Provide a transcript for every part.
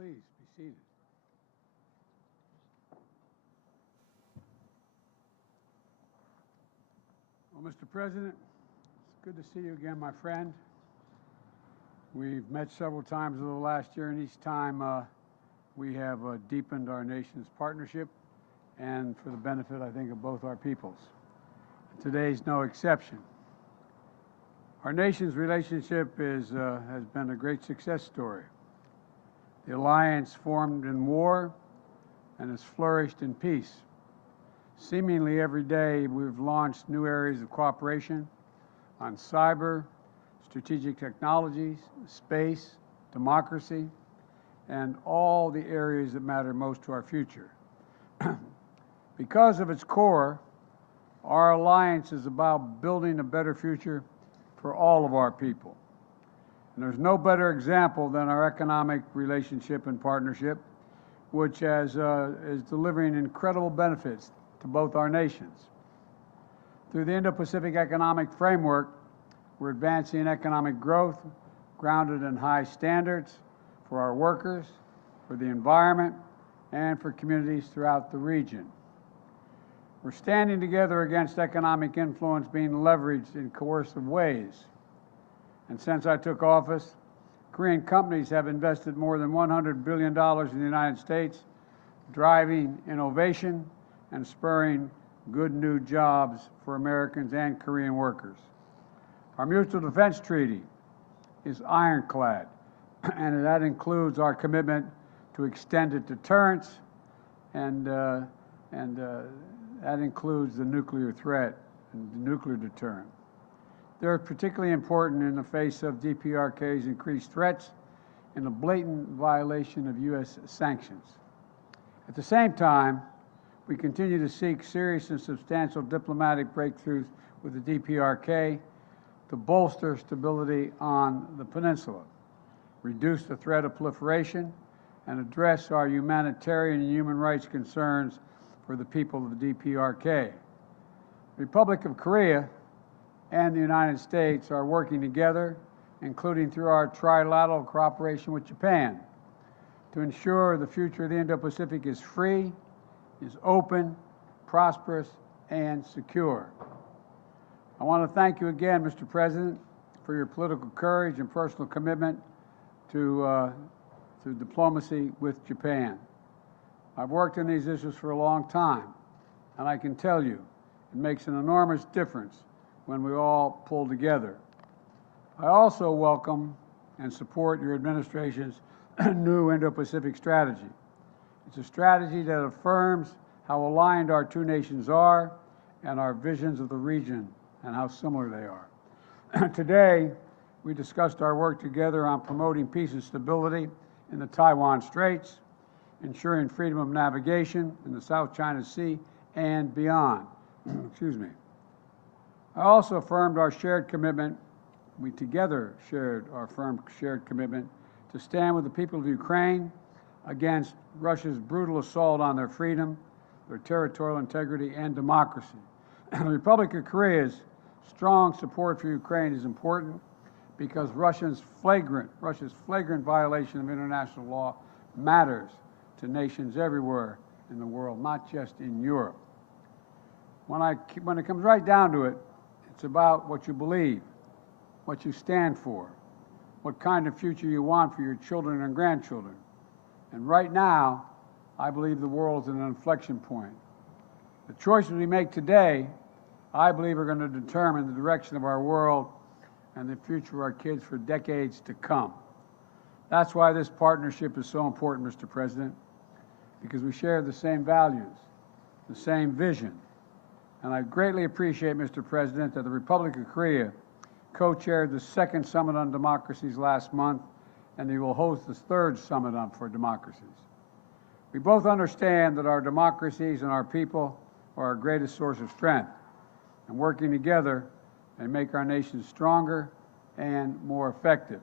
Please be seated. Well, Mr. President, it's good to see you again, my friend. We've met several times over the last year, and each time we have deepened our nation's partnership, and for the benefit, I think, of both our peoples. Today's no exception. Our nation's relationship has been a great success story. The alliance formed in war and has flourished in peace. Seemingly every day, we've launched new areas of cooperation on cyber, strategic technologies, space, democracy, and all the areas that matter most to our future. Because of its core, our alliance is about building a better future for all of our people. And there's no better example than our economic relationship and partnership, which is delivering incredible benefits to both our nations. Through the Indo-Pacific Economic Framework, we're advancing economic growth grounded in high standards for our workers, for the environment, and for communities throughout the region. We're standing together against economic influence being leveraged in coercive ways. And since I took office, Korean companies have invested more than $100 billion in the United States, driving innovation and spurring good new jobs for Americans and Korean workers. Our mutual defense treaty is ironclad, and that includes our commitment to extended deterrence, and that includes the nuclear threat and the nuclear deterrent. They're particularly important in the face of DPRK's increased threats and a blatant violation of U.S. sanctions. At the same time, we continue to seek serious and substantial diplomatic breakthroughs with the DPRK to bolster stability on the peninsula, reduce the threat of proliferation, and address our humanitarian and human rights concerns for the people of the DPRK. The Republic of Korea and the United States are working together, including through our trilateral cooperation with Japan, to ensure the future of the Indo-Pacific is free, is open, prosperous, and secure. I want to thank you again, Mr. President, for your political courage and personal commitment to diplomacy with Japan. I've worked on these issues for a long time, and I can tell you it makes an enormous difference when we all pull together. I also welcome and support your administration's new Indo-Pacific strategy. It's a strategy that affirms how aligned our two nations are and our visions of the region and how similar they are. Today, we discussed our work together on promoting peace and stability in the Taiwan Straits, ensuring freedom of navigation in the South China Sea and beyond. Excuse me. I also affirmed our shared commitment, we together shared our firm shared commitment to stand with the people of Ukraine against Russia's brutal assault on their freedom, their territorial integrity, and democracy. The Republic of Korea's strong support for Ukraine is important because Russia's flagrant violation of international law matters to nations everywhere in the world, not just in Europe. When it comes right down to it, it's about what you believe, what you stand for, what kind of future you want for your children and grandchildren. And right now, I believe the world's at an inflection point. The choices we make today, I believe, are going to determine the direction of our world and the future of our kids for decades to come. That's why this partnership is so important, Mr. President, because we share the same values, the same vision. And I greatly appreciate, Mr. President, that the Republic of Korea co-chaired the second Summit on Democracies last month, and they will host the third Summit for Democracies. We both understand that our democracies and our people are our greatest source of strength, and working together, they make our nation stronger and more effective.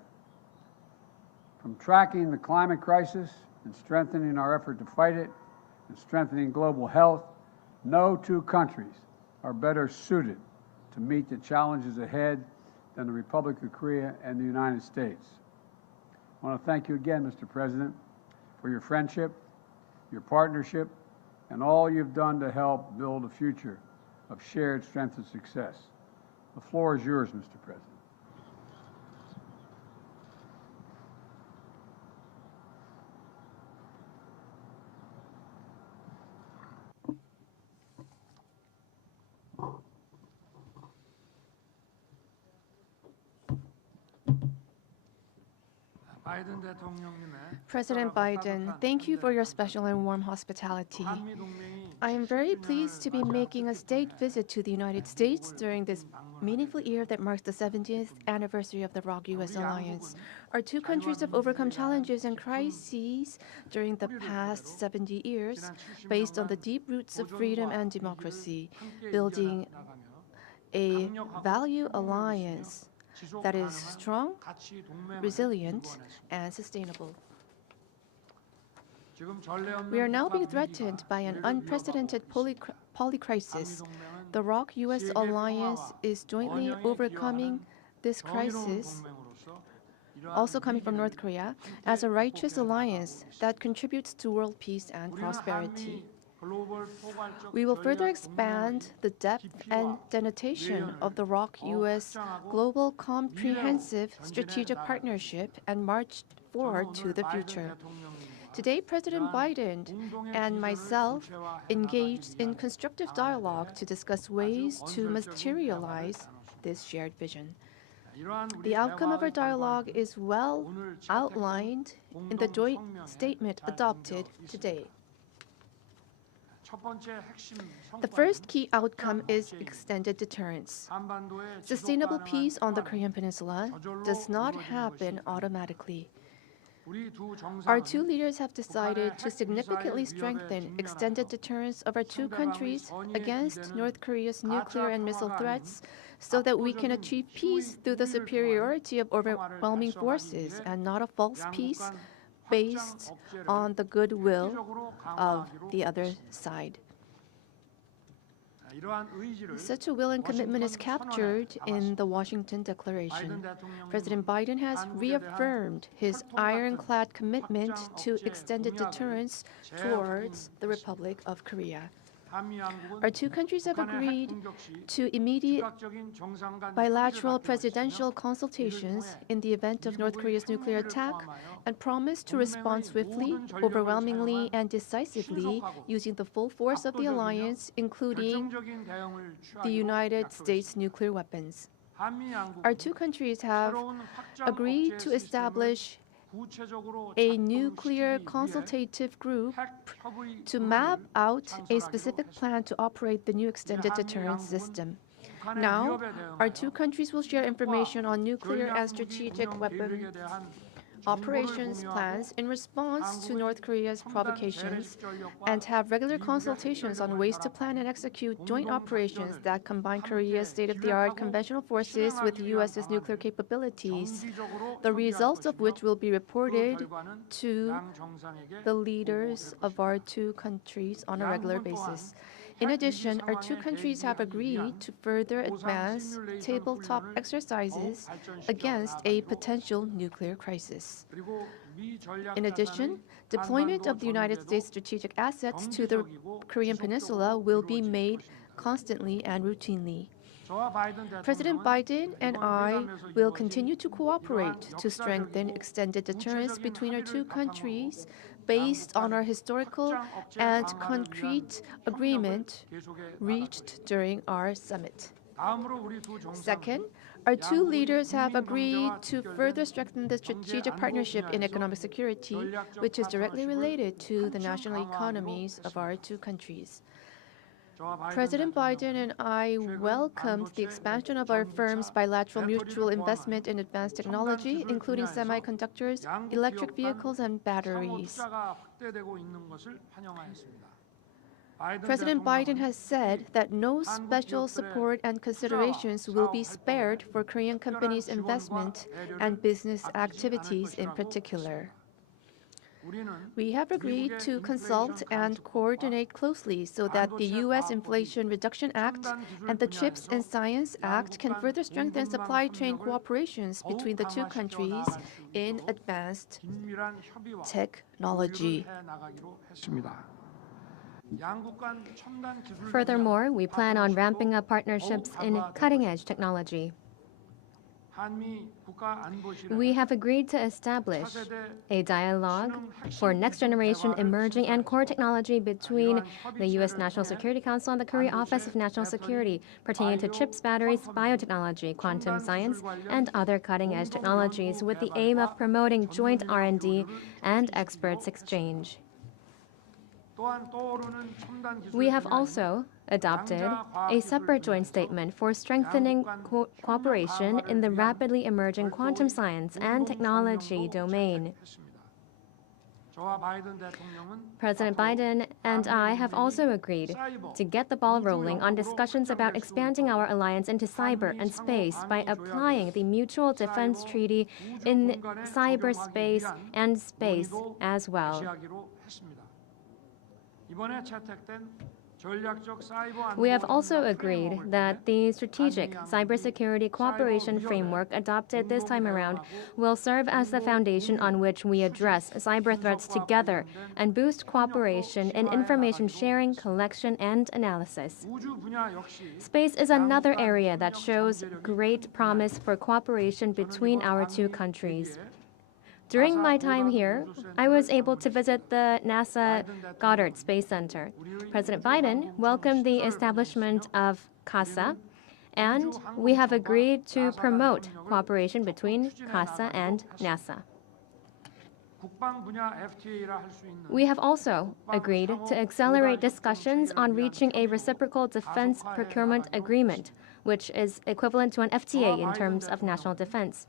From tracking the climate crisis and strengthening our effort to fight it, and strengthening global health, no two countries are better suited to meet the challenges ahead than the Republic of Korea and the United States. I want to thank you again, Mr. President. for your friendship, your partnership, and all you've done to help build a future of shared strength and success. The floor is yours, Mr. President. President Biden, thank you for your special and warm hospitality. I am very pleased to be making a state visit to the United States during this meaningful year that marks the 70th anniversary of the ROK-US alliance. Our two countries have overcome challenges and crises during the past 70 years based on the deep roots of freedom and democracy, building a value alliance that is strong, resilient, and sustainable. We are now being threatened by an unprecedented polycrisis. The ROK-US alliance is jointly overcoming this crisis, also coming from North Korea, as a righteous alliance that contributes to world peace and prosperity. We will further expand the depth and denotation of the ROK-US Global Comprehensive Strategic Partnership and march forward to the future. Today, President Biden and myself engaged in constructive dialogue to discuss ways to materialize this shared vision. The outcome of our dialogue is well outlined in the joint statement adopted today. The first key outcome is extended deterrence. Sustainable peace on the Korean Peninsula does not happen automatically. Our two leaders have decided to significantly strengthen extended deterrence of our two countries against North Korea's nuclear and missile threats so that we can achieve peace through the superiority of overwhelming forces and not a false peace based on the goodwill of the other side. Such a will and commitment is captured in the Washington Declaration. President Biden has reaffirmed his ironclad commitment to extended deterrence towards the Republic of Korea. Our two countries have agreed to immediate bilateral presidential consultations in the event of North Korea's nuclear attack and promise to respond swiftly, overwhelmingly, and decisively using the full force of the alliance, including the United States nuclear weapons. Our two countries have agreed to establish a nuclear consultative group to map out a specific plan to operate the new extended deterrence system. Now, our two countries will share information on nuclear and strategic weapon operations plans in response to North Korea's provocations and have regular consultations on ways to plan and execute joint operations that combine Korea's state-of-the-art conventional forces with the U.S.'s nuclear capabilities, the results of which will be reported to the leaders of our two countries on a regular basis. In addition, our two countries have agreed to further advance tabletop exercises against a potential nuclear crisis. In addition, deployment of the United States strategic assets to the Korean Peninsula will be made constantly and routinely. President Biden and I will continue to cooperate to strengthen extended deterrence between our two countries based on our historical and concrete agreement reached during our summit. Second, our two leaders have agreed to further strengthen the strategic partnership in economic security, which is directly related to the national economies of our two countries. President Biden and I welcomed the expansion of our firms' bilateral mutual investment in advanced technology, including semiconductors, electric vehicles, and batteries. President Biden has said that no special support and considerations will be spared for Korean companies' investment and business activities in particular. We have agreed to consult and coordinate closely so that the U.S. Inflation Reduction Act and the CHIPS and Science Act can further strengthen supply chain cooperations between the two countries in advanced technology. Furthermore, we plan on ramping up partnerships in cutting-edge technology. We have agreed to establish a dialogue for next-generation emerging and core technology between the U.S. National Security Council and the Korea Office of National Security pertaining to chips, batteries, biotechnology, quantum science, and other cutting-edge technologies with the aim of promoting joint R&D and experts exchange. We have also adopted a separate joint statement for strengthening cooperation in the rapidly emerging quantum science and technology domain. President Biden and I have also agreed to get the ball rolling on discussions about expanding our alliance into cyber and space by applying the Mutual Defense Treaty in cyberspace and space as well. We have also agreed that the strategic cybersecurity cooperation framework adopted this time around will serve as the foundation on which we address cyber threats together and boost cooperation in information sharing, collection, and analysis. Space is another area that shows great promise for cooperation between our two countries. During my time here, I was able to visit the NASA Goddard Space Center. President Biden welcomed the establishment of CASA, and we have agreed to promote cooperation between CASA and NASA. We have also agreed to accelerate discussions on reaching a reciprocal defense procurement agreement, which is equivalent to an FTA in terms of national defense.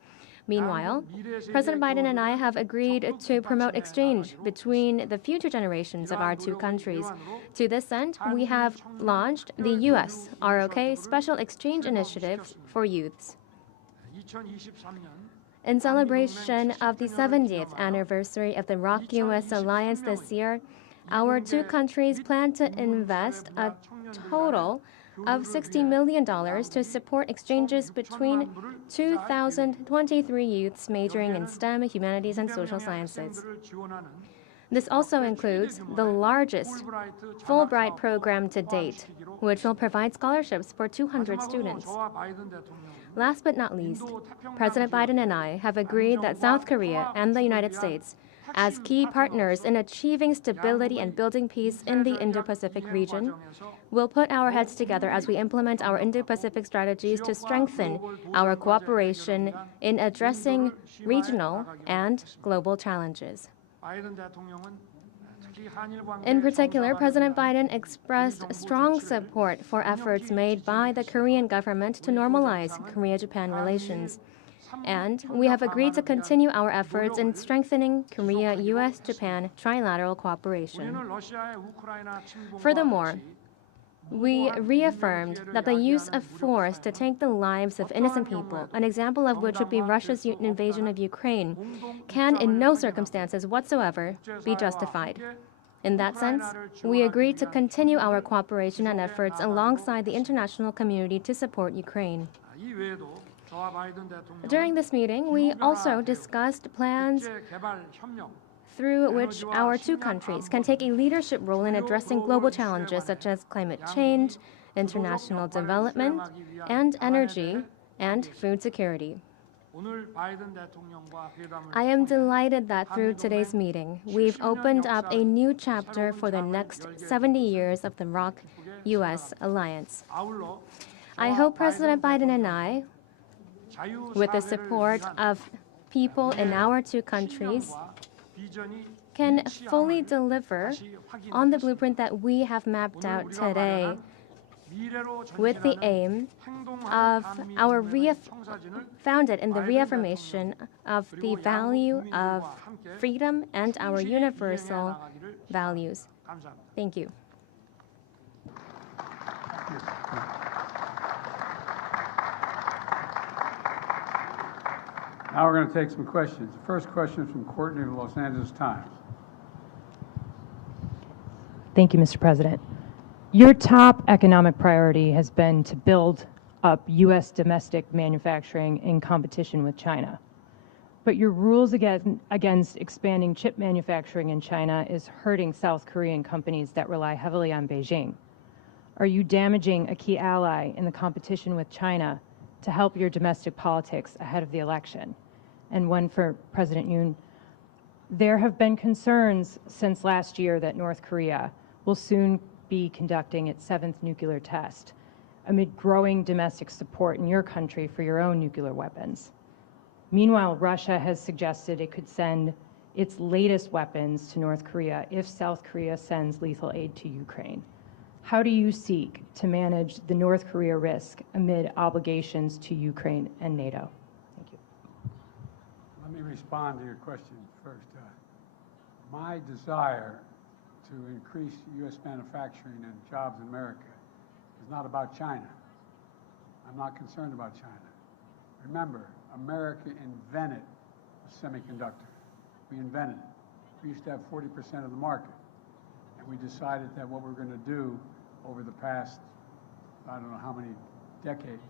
Meanwhile, President Biden and I have agreed to promote exchange between the future generations of our two countries. To this end, we have launched the U.S. ROK Special Exchange Initiative for Youths. In celebration of the 70th anniversary of the ROK-U.S. alliance this year, our two countries plan to invest a total of $60 million to support exchanges between 2,023 youths majoring in STEM, humanities, and social sciences. This also includes the largest Fulbright program to date, which will provide scholarships for 200 students. Last but not least, President Biden and I have agreed that South Korea and the United States, as key partners in achieving stability and building peace in the Indo-Pacific region, will put our heads together as we implement our Indo-Pacific strategies to strengthen our cooperation in addressing regional and global challenges. In particular, President Biden expressed strong support for efforts made by the Korean government to normalize Korea-Japan relations. And we have agreed to continue our efforts in strengthening Korea-U.S.-Japan trilateral cooperation. Furthermore, we reaffirmed that the use of force to take the lives of innocent people, an example of which would be Russia's invasion of Ukraine, can in no circumstances whatsoever be justified. In that sense, we agreed to continue our cooperation and efforts alongside the international community to support Ukraine. During this meeting, we also discussed plans through which our two countries can take a leadership role in addressing global challenges such as climate change, international development, and energy and food security. I am delighted that through today's meeting, we've opened up a new chapter for the next 70 years of the ROK-U.S. alliance. I hope President Biden and I, with the support of people in our two countries, can fully deliver on the blueprint that we have mapped out today with the aim of founded in the reaffirmation of the value of freedom and our universal values. Thank you. Now we're going to take some questions. The first question is from Courtney of the Los Angeles Times. Thank you, Mr. President. Your top economic priority has been to build up U.S. domestic manufacturing in competition with China. But your rules against expanding chip manufacturing in China is hurting South Korean companies that rely heavily on Beijing. Are you damaging a key ally in the competition with China to help your domestic politics ahead of the election? And one for President Yoon. There have been concerns since last year that North Korea will soon be conducting its 7th nuclear test amid growing domestic support in your country for your own nuclear weapons. Meanwhile, Russia has suggested it could send its latest weapons to North Korea if South Korea sends lethal aid to Ukraine. How do you seek to manage the North Korea risk amid obligations to Ukraine and NATO? Thank you. Let me respond to your question first. My desire to increase U.S. manufacturing and jobs in America is not about China. I'm not concerned about China. Remember, America invented the semiconductor. We invented it. We used to have 40% of the market. And we decided that what we're going to do over the past, I don't know how many decades,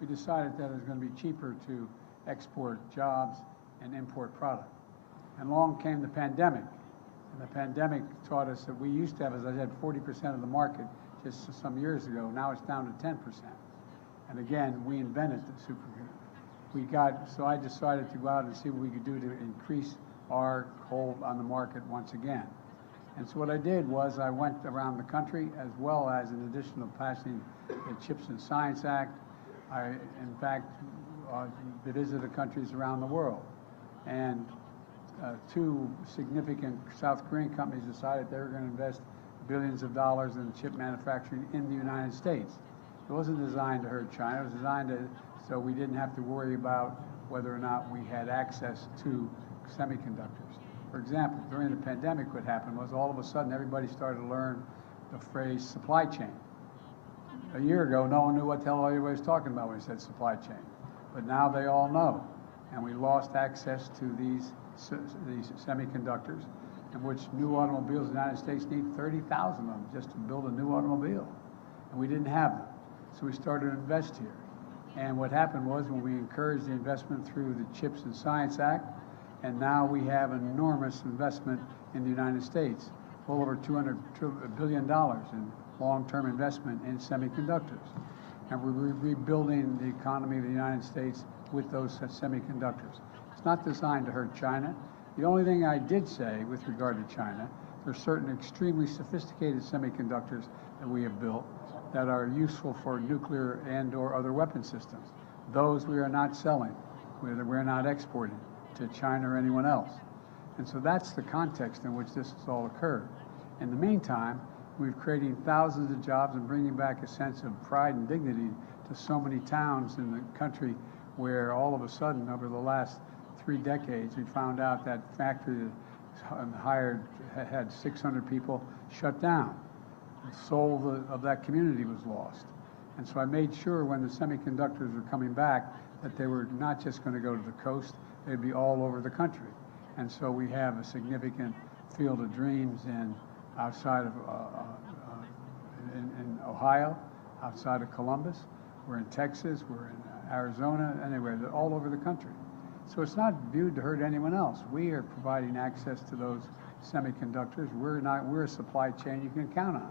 we decided that it was going to be cheaper to export jobs and import product. And along came the pandemic. And the pandemic taught us that we used to have, as I said, 40% of the market just some years ago. Now it's down to 10%. And again, we invented the supercomputer. So I decided to go out and see what we could do to increase our hold on the market once again. And so what I did was I went around the country, as well as in addition to passing the Chips and Science Act, I, in fact, visited countries around the world. And 2 significant South Korean companies decided they were going to invest billions of dollars in chip manufacturing in the United States. It wasn't designed to hurt China. It was designed so we didn't have to worry about whether or not we had access to semiconductors. For example, during the pandemic, what happened was all of a sudden everybody started to learn the phrase supply chain. A year ago, no one knew what the hell everybody was talking about when he said supply chain. But now they all know. And we lost access to these semiconductors, in which new automobiles in the United States need 30,000 of them just to build a new automobile. And we didn't have them. So we started to invest here. And what happened was when we encouraged the investment through the Chips and Science Act, and now we have enormous investment in the United States, well over $200 billion in long-term investment in semiconductors. And we're rebuilding the economy of the United States with those semiconductors. It's not designed to hurt China. The only thing I did say with regard to China, there are certain extremely sophisticated semiconductors that we have built that are useful for nuclear and or other weapon systems. Those we are not selling, we're not exporting to China or anyone else. And so that's the context in which this has all occurred. In the meantime, we've created thousands of jobs and bringing back a sense of pride and dignity to so many towns in the country where all of a sudden, over the last 3 decades, we found out that factory that had 600 people shut down. The soul of that community was lost. And so I made sure when the semiconductors were coming back that they were not just going to go to the coast, they'd be all over the country. And so we have a significant field of dreams outside of in Ohio, outside of Columbus. We're in Texas, we're in Arizona, anywhere, all over the country. So it's not viewed to hurt anyone else. We are providing access to those semiconductors. We're a supply chain you can count on.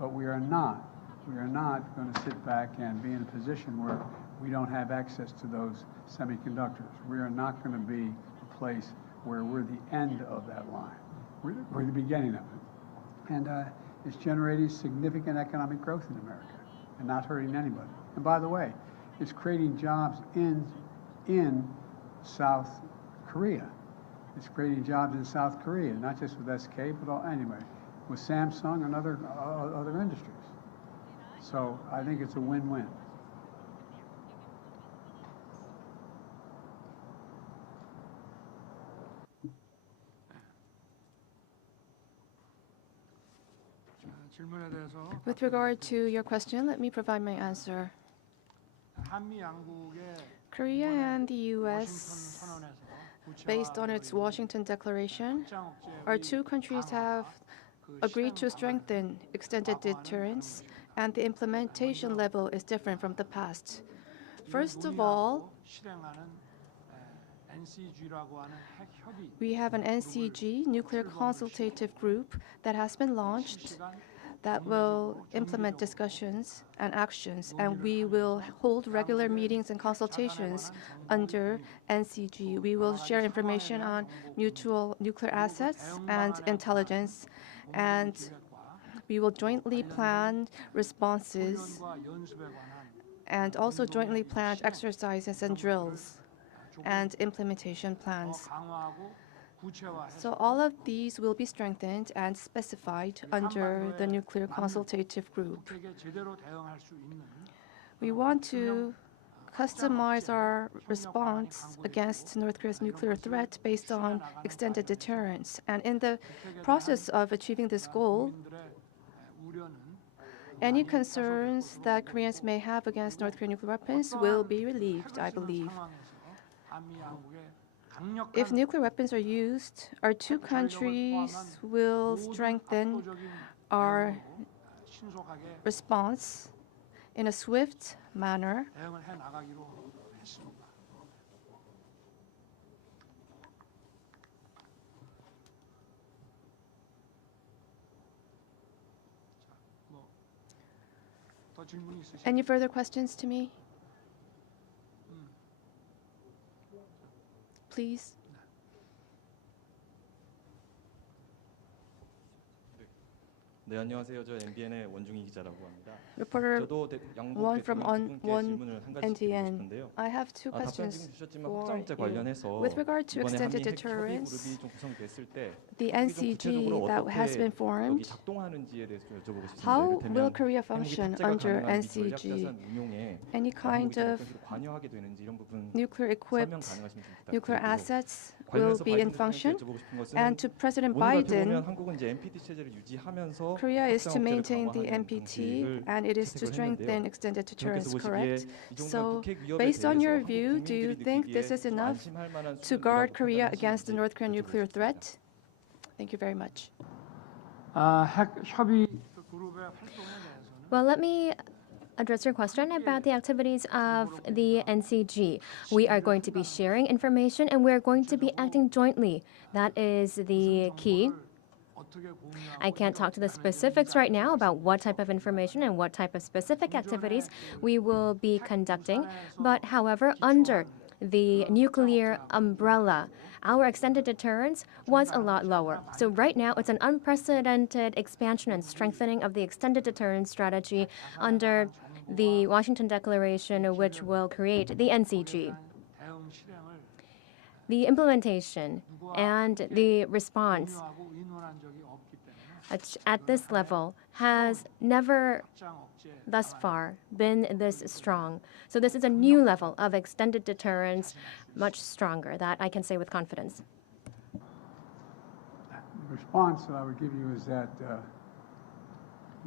But we are not going to sit back and be in a position where we don't have access to those semiconductors. We are not going to be a place where we're the end of that line. We're the beginning of it. And it's generating significant economic growth in America and not hurting anybody. And by the way, it's creating jobs in South Korea. It's creating jobs in South Korea, not just with SK, but anyway, with Samsung and other industries. So I think it's a win-win. With regard to your question, let me provide my answer. Korea and the U.S., based on its Washington Declaration, our 2 countries have agreed to strengthen extended deterrence, and the implementation level is different from the past. First of all, we have an NCG, Nuclear Consultative Group, that has been launched that will implement discussions and actions, and we will hold regular meetings and consultations under NCG. We will share information on mutual nuclear assets and intelligence, and we will jointly plan responses and also jointly plan exercises and drills and implementation plans. So all of these will be strengthened and specified under the Nuclear Consultative Group. We want to customize our response against North Korea's nuclear threat based on extended deterrence. And in the process of achieving this goal, any concerns that Koreans may have against North Korean nuclear weapons will be relieved, I believe. If nuclear weapons are used, our two countries will strengthen our response in a swift manner. Any further questions to me? Please. 네, 안녕하세요. 저 MBN의 원중희 기자라고 합니다. Reporter 저도 양국 Won from 대통령 두 분께 Won 질문을 한 가지 드리고 NTN. 싶은데요. I have two 답변 questions 지금 주셨지만 for 확장제 you. 관련해서 With regard to 이번에 extended 한미 핵 협의 deterrence, 그룹이 좀 구성됐을 때 the 한국이 좀 NCG 구체적으로 that has been 어떻게 여기 formed, 작동하는지에 대해서 좀 여쭤보고 싶습니다. how will 이를테면 Korea 핵무기 function 탑재가 under 가능한 미 NCG? 전략자산 운용에 Any kind 한국이 좀 of 어떤 식으로 관여하게 되는지 이런 부분 nuclear 설명 equipped 가능하시면 좀 nuclear 부탁드리고요. assets will 관련해서 be in 바이든 function. 대통령께 여쭤보고 싶은 것은 And to President 오늘 발표 보면 Biden, 한국은 이제 NPT 체제를 유지하면서 Korea is to 확장 억제를 maintain the 강화하는 NPT 방식을 and it is to 채택을 strengthen 했는데요. extended 그렇게 deterrence, 보시기에 correct? 이 정도면 So, 북핵 위협에 based on your 대해서 view, 한국 do you 국민들이 think this 느끼기에 is enough 안심할 만한 to guard 수준이라고 Korea against the 판단하시는지 North Korean nuclear 여쭤보고 threat? 싶습니다. Thank you very much. 핵 협의 그룹의 활동에 대해서는 Well, let me address your question about the activities of the NCG. We are going to be sharing information and we are going to be acting jointly. That is the key. I can't talk to the specifics right now about what type of information and what type of specific activities we will be conducting. But however, under the nuclear umbrella, our extended deterrence was a lot lower. So right now, it's an unprecedented expansion and strengthening of the extended deterrence strategy under the Washington Declaration, which will create the NCG. The implementation and the response at this level has never thus far been this strong. So this is a new level of extended deterrence, much stronger, that I can say with confidence. The response that I would give you is that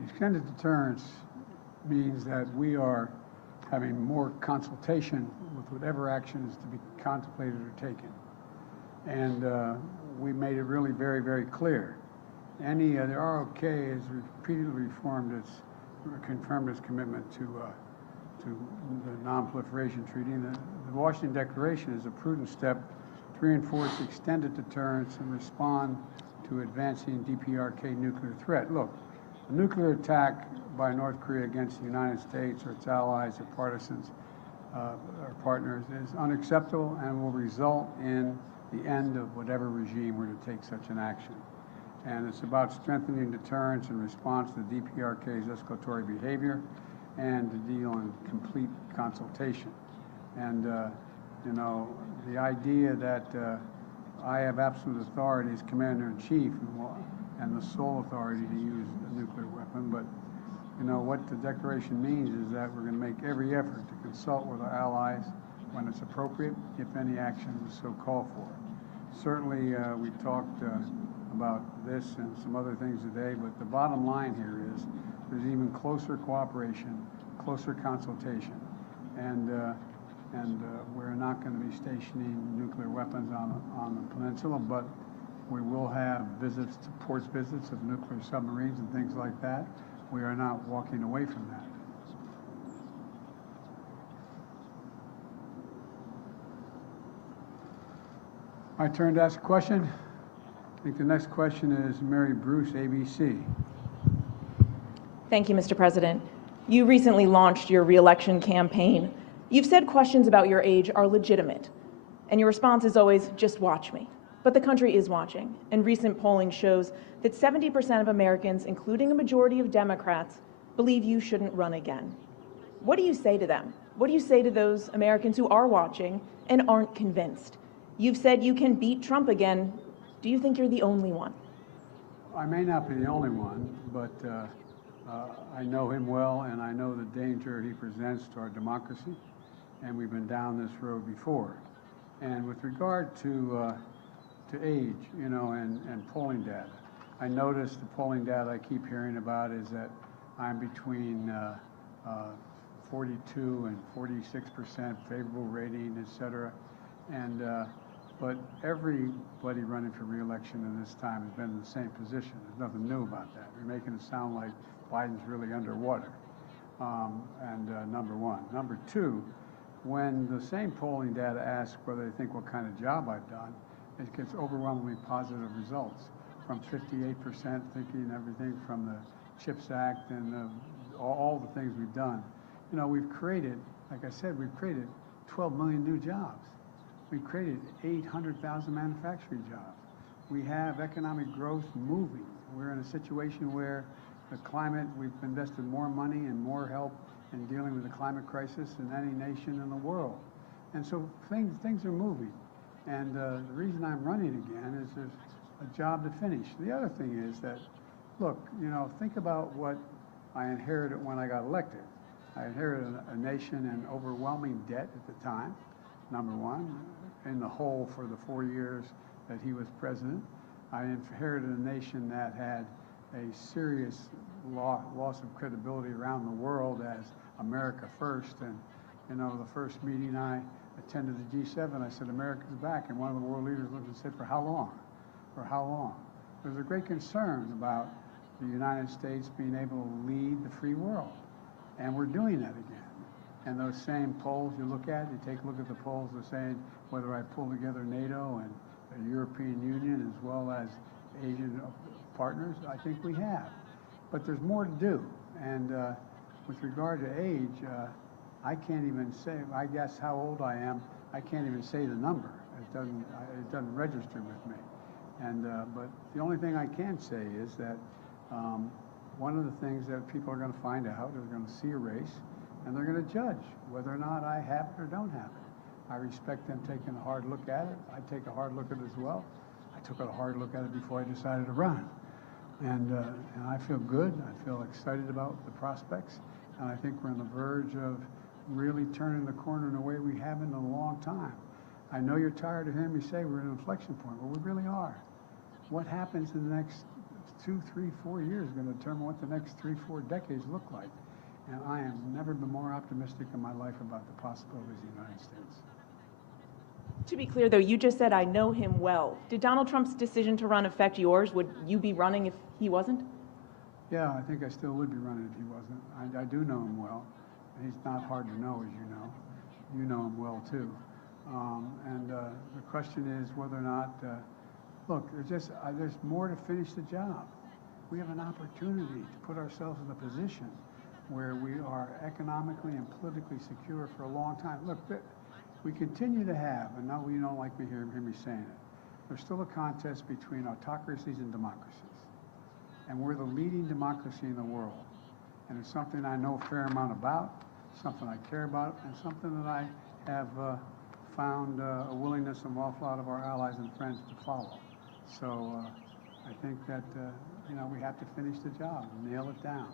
extended deterrence means that we are having more consultation with whatever action is to be contemplated or taken. And we made it really very, very clear. The ROK has repeatedly confirmed its commitment to the Non-Proliferation Treaty. And the Washington Declaration is a prudent step to reinforce extended deterrence and respond to advancing DPRK nuclear threat. Look, a nuclear attack by North Korea against the United States or its allies or partisans or partners is unacceptable and will result in the end of whatever regime were to take such an action. And it's about strengthening deterrence in response to DPRK's escalatory behavior and to deal in complete consultation. And, you know, the idea that I have absolute authority as Commander-in-Chief and the sole authority to use a nuclear weapon, but, you know, what the declaration means is that we're going to make every effort to consult with our allies when it's appropriate, if any action is so called for. Certainly, we talked about this and some other things today, but the bottom line here is there's even closer cooperation, closer consultation, and we're not going to be stationing nuclear weapons on the peninsula, but We will have visits to ports visits of nuclear submarines and things like that. We are not walking away from that. My turn to ask a question. I think the next question is Mary Bruce, ABC. Thank you, Mr. President. You recently launched your re-election campaign. You've said questions about your age are legitimate, and your response is always, just watch me. But the country is watching, and recent polling shows that 70% of Americans, including a majority of Democrats, believe you shouldn't run again. What do you say to them? What do you say to those Americans who are watching and aren't convinced? You've said you can beat Trump again. Do you think you're the only one? I may not be the only one, but I know him well, and I know the danger he presents to our democracy, and we've been down this road before. And with regard to age, you know, and polling data, I notice the polling data I keep hearing about is that I'm between 42 and 46% favorable rating, et cetera. And but everybody running for re-election in this time has been in the same position. There's nothing new about that. You're making it sound like Biden's really underwater. Number one. Number two, when the same polling data asks whether they think what kind of job I've done, it gets overwhelmingly positive results. From 58% thinking everything from the CHIPS Act and all the things we've done. You know, we've created, like I said, we've created 12 million new jobs. We've created 800,000 manufacturing jobs. We have economic growth moving. We're in a situation where the climate, we've invested more money and more help in dealing with the climate crisis than any nation in the world. And so things are moving. And the reason I'm running again is there's a job to finish. The other thing is that, look, you know, think about what I inherited when I got elected. I inherited a nation in overwhelming debt at the time, number one, in the hole for the 4 years that he was president. I inherited a nation that had a serious loss of credibility around the world as America first. And, you know, the first meeting I attended the G7, I said, America's back. And one of the world leaders looked and said, for how long? For how long? There's a great concern about the United States being able to lead the free world. And we're doing that again. And those same polls you look at, you take a look at the polls that are saying whether I pull together NATO and the European Union as well as Asian partners, I think we have. But there's more to do. And with regard to age, I can't even say, I guess how old I am, I can't even say the number. It doesn't register with me. And but the only thing I can say is that one of the things that people are going to find out is they're going to see a race and they're going to judge whether or not I have it or don't have it. I respect them taking a hard look at it. I take a hard look at it as well. I took a hard look at it before I decided to run. And I feel good. I feel excited about the prospects. And I think we're on the verge of really turning the corner in a way we haven't in a long time. I know you're tired of hearing me say we're at an inflection point. Well, we really are. What happens in the next 2, 3, 4 years is going to determine what the next 3, 4 decades look like. And I have never been more optimistic in my life about the possibilities of the United States. To be clear, though, you just said, I know him well. Did Donald Trump's decision to run affect yours? Would you be running if he wasn't? Yeah, I think I still would be running if he wasn't. I do know him well. He's not hard to know, as you know. You know him well, too. The question is whether or not, look, there's more to finish the job. We have an opportunity to put ourselves in a position where we are economically and politically secure for a long time. Look, we continue to have, and now you don't like me hear me saying it, there's still a contest between autocracies and democracies. And we're the leading democracy in the world. And it's something I know a fair amount about, something I care about, and something that I have found a willingness of an awful lot of our allies and friends to follow. So I think that, you know, we have to finish the job, nail it down.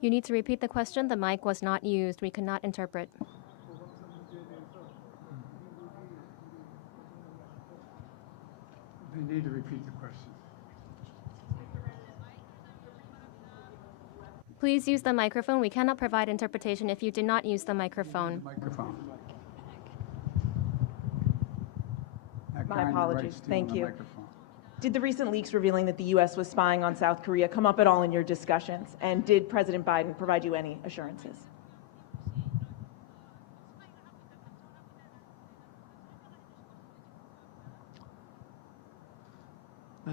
You need to repeat the question. The mic was not used. We could not interpret. They need to repeat the question. Please use the microphone. We cannot provide interpretation if you do not use the microphone. Microphone. My apologies. Thank you. Microphone. Did the recent leaks revealing that the U.S. was spying on South Korea come up at all in your discussions? And did President Biden provide you any assurances?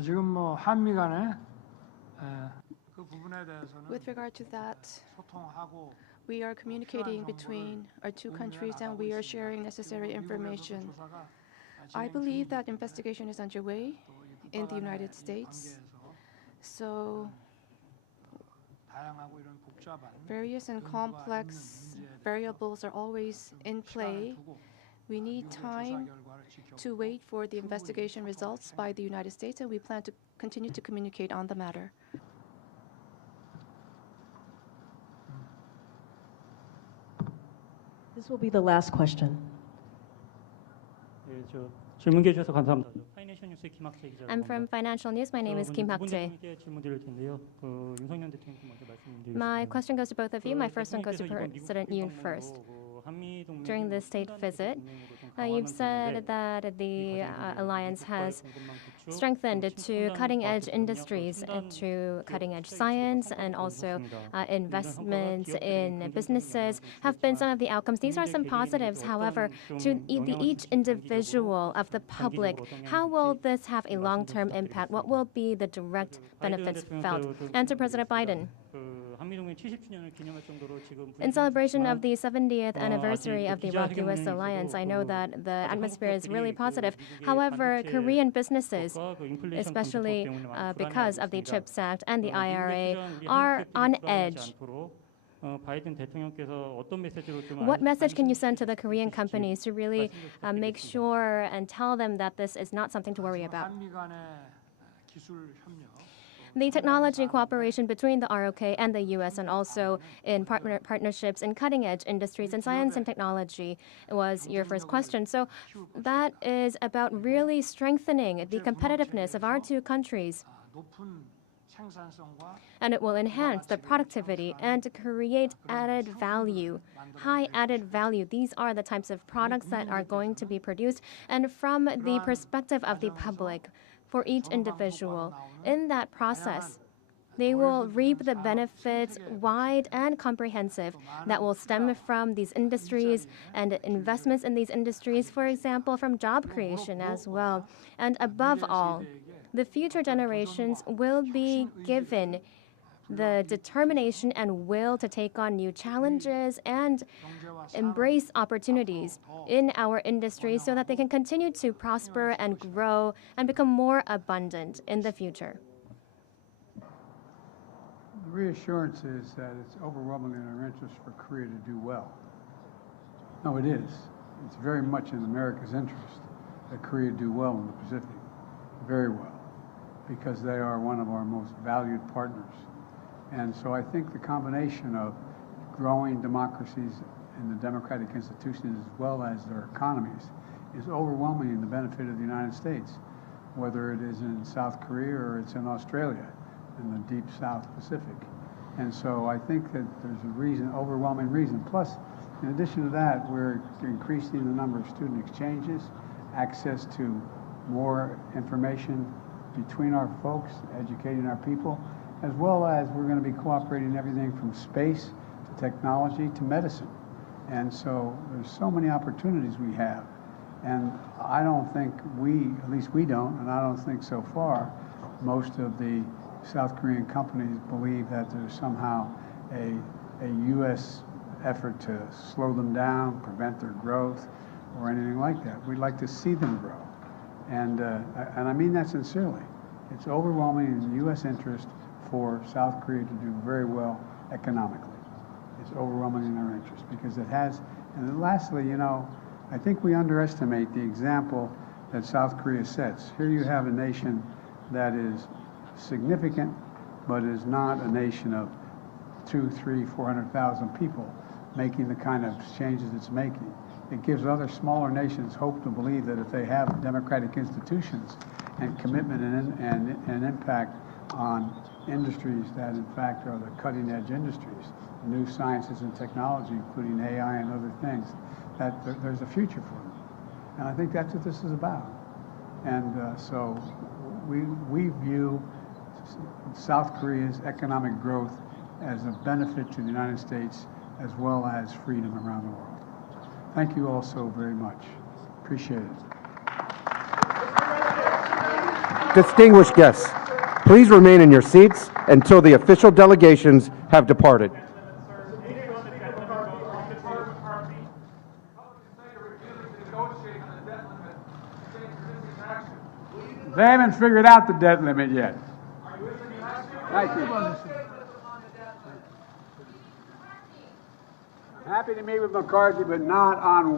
지금 뭐 한미 간에 그 부분에 대해서는 With regard to that, 소통하고 we are communicating between our two countries and we are sharing necessary information. I believe that investigation is underway in the United States. So 다양하고 이런 복잡한 various and complex variables are always in play. We need time to wait for the investigation results by the United States, and we plan to continue to communicate on the matter. This will be the last question. 예, 질문 주셔서 감사합니다. 파이낸셜 뉴스의 김학재 기자입니다. I'm from Financial News. My name is Kim Hak-jae. 질문 드릴 텐데요. 윤석열 대통령께 먼저 말씀드리겠습니다. My question goes to both of you. My first one goes to President Yoon first. During this state visit, you've said that the alliance has strengthened to cutting-edge industries, to cutting-edge science, and also investments in businesses have been some of the outcomes. These are some positives. However, to each individual of the public, how will this have a long-term impact? What will be the direct benefits felt? And to President Biden. In celebration of the 70th anniversary of the Iraq-US alliance, I know that the atmosphere is really positive. However, Korean businesses, especially because of the CHIPS Act and the IRA, are on edge. What message can you send to the Korean companies to really make sure and tell them that this is not something to worry about? The technology cooperation between the ROK and the U.S. and also in partnerships in cutting-edge industries and science and technology was your first question. So that is about really strengthening the competitiveness of our two countries. And it will enhance the productivity and create added value, high added value. These are the types of products that are going to be produced. And from the perspective of the public, for each individual, in that process, they will reap the benefits wide and comprehensive that will stem from these industries and investments in these industries, for example, from job creation as well. And above all, the future generations will be given the determination and will to take on new challenges and embrace opportunities in our industry so that they can continue to prosper and grow and become more abundant in the future. The reassurance is that it's overwhelmingly in our interest for Korea to do well. No, it is. It's very much in America's interest that Korea do well in the Pacific, very well, because they are one of our most valued partners. And so I think the combination of growing democracies and the democratic institutions as well as their economies is overwhelming in the benefit of the United States, whether it is in South Korea or it's in Australia, in the deep South Pacific. And so I think that there's a reason, overwhelming reason. Plus, in addition to that, we're increasing the number of student exchanges, access to more information between our folks, educating our people, as well as we're going to be cooperating in everything from space to technology to medicine. And so there's so many opportunities we have. And I don't think at least we don't, and I don't think so far, most of the South Korean companies believe that there's somehow a U.S. effort to slow them down, prevent their growth, or anything like that. We'd like to see them grow. And I mean that sincerely. It's overwhelming in the U.S. interest for South Korea to do very well economically. It's overwhelming in our interest because it has, and then lastly, I think we underestimate the example that South Korea sets. Here you have a nation that is significant, but is not a nation of 200,000, 300,000, 400,000 people making the kind of changes it's making. it gives other smaller nations hope to believe that if they have democratic institutions and commitment and impact on industries that in fact are the cutting edge industries, new sciences and technology, including AI and other things, that there's a future for them. And I think that's what this is about. And so we view South Korea's economic growth as a benefit to the United States as well as freedom around the world. Thank you all so very much. Appreciate it. Distinguished guests, please remain in your seats until the official delegations have departed. They haven't figured out the debt limit yet. Thank you. Happy to meet with McCarthy, but not on